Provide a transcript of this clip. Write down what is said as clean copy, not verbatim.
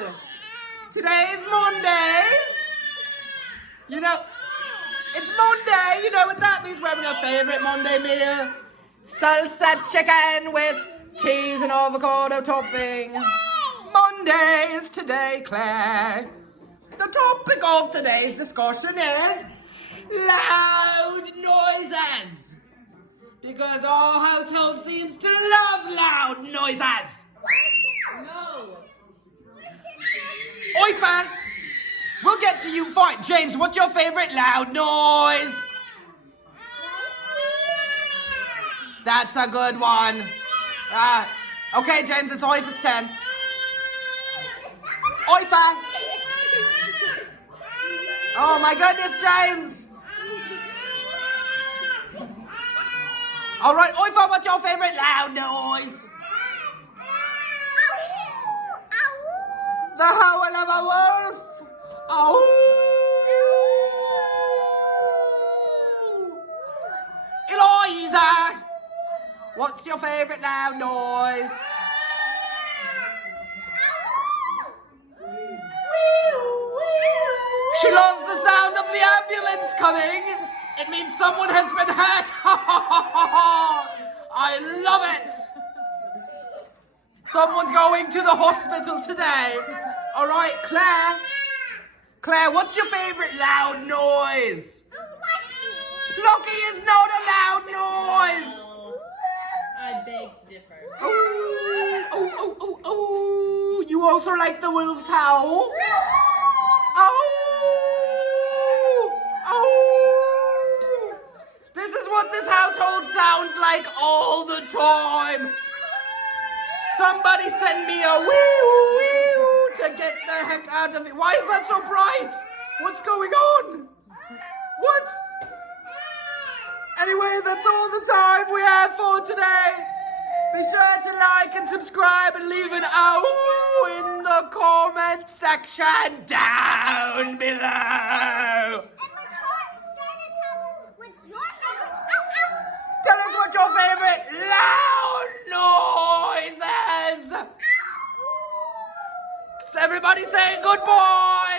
well. Today is Monday. You know, it's Monday. You know what that means. We're having our favourite Monday meal. Salsa chicken with cheese and avocado topping. Monday is today, Claire. The topic of today's discussion is loud noises. Because our household seems to love loud noises. No. Oifa, we'll get to you fine. James, what's your favourite loud noise? That's a good one. Okay, James, it's Oifa's turn. Oifa. Oh my goodness, James. All right, Oifa, what's your favourite loud noise? The howl of a wolf. Ow. Eliza, what's your favourite loud noise? She loves the sound of the ambulance coming. It means someone has been hurt. I love it. Someone's going to the hospital today. All right, Claire. Claire, what's your favourite loud noise? Lucky is not a loud noise. I beg to differ. Oh. You also like the wolf's howl? Oh. This is what this household sounds like all the time. Somebody send me a wee-oo to get the heck out of it. Why is that so bright? What's going on? What? Anyway, that's all the time we have for today. Be sure to like and subscribe and leave an ow in the comment section down below. Tell us what your favorite loud noises. Everybody say goodbye.